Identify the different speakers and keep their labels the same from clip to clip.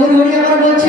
Speaker 1: গৌর হরি আবার বলছে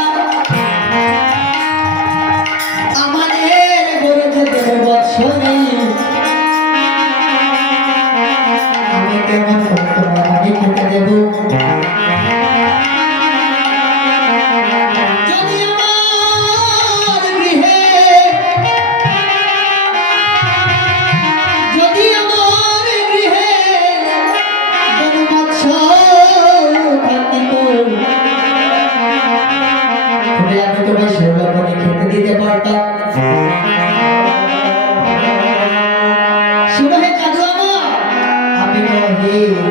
Speaker 1: meu.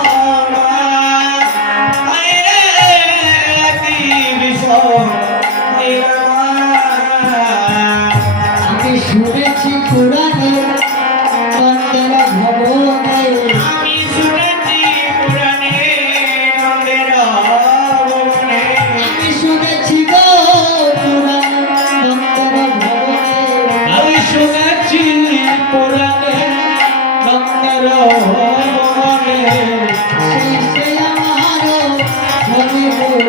Speaker 1: শুনেছি পুরাণে বন্দেরা ভবনে।
Speaker 2: আমি শুনেছি পুরাণে বন্দেরা ভবনে।
Speaker 1: আমি শুনেছি গো পুরাণে বন্দেরা ভবনে।
Speaker 2: আমি শুনেছি পুরাণে বন্দেরা ভবনে।
Speaker 1: শেষে আমার হরি বল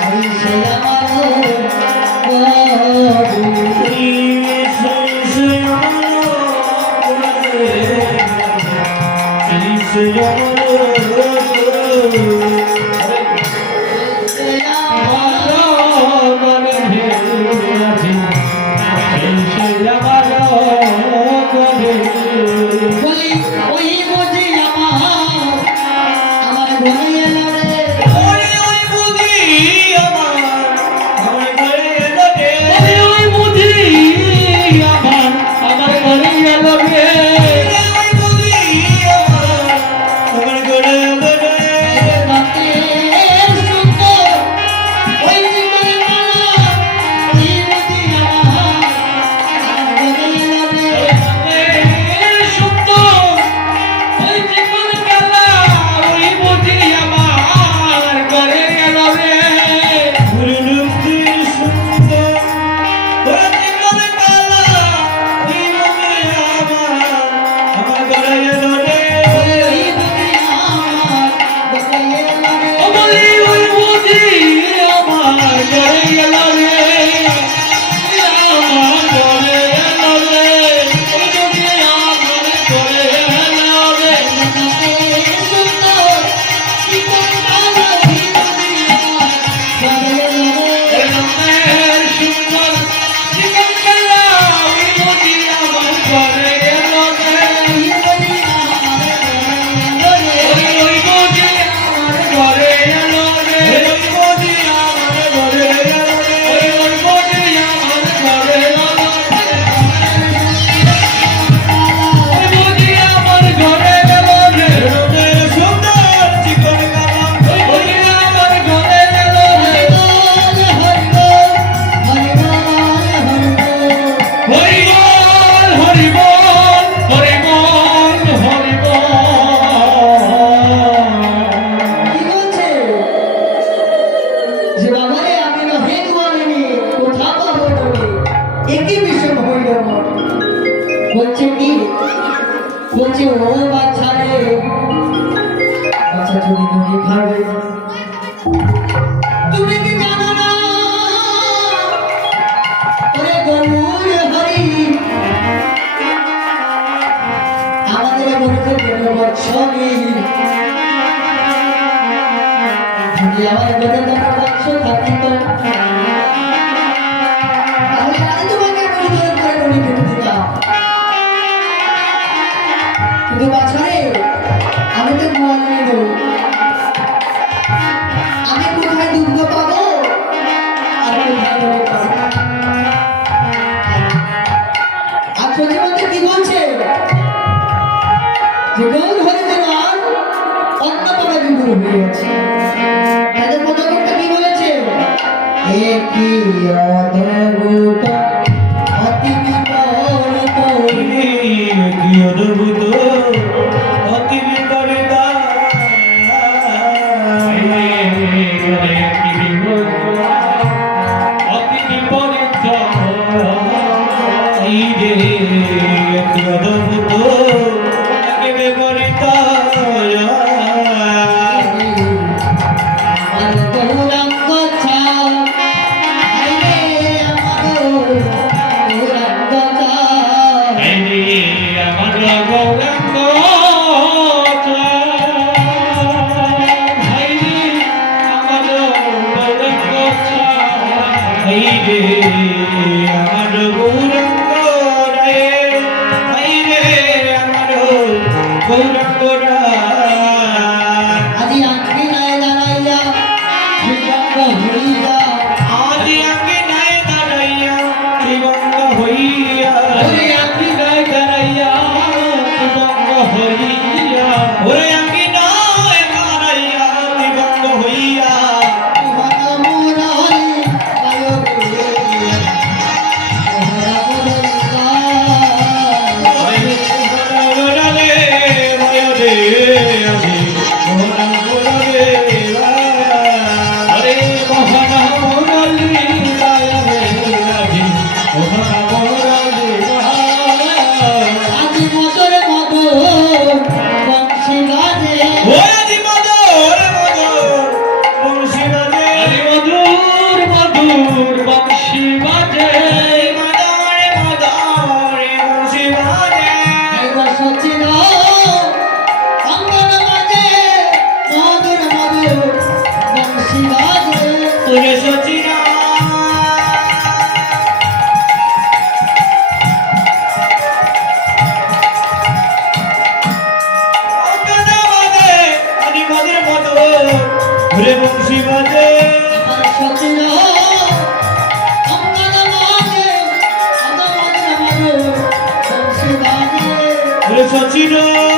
Speaker 1: শেষে আমার Senhor. Thank you. জীবন ধরে যেন আর অন্য পাড়া হয়ে গেছে তাদের মতো কি বলেছে? একই অদ্ভুত।
Speaker 2: I'm আমি চির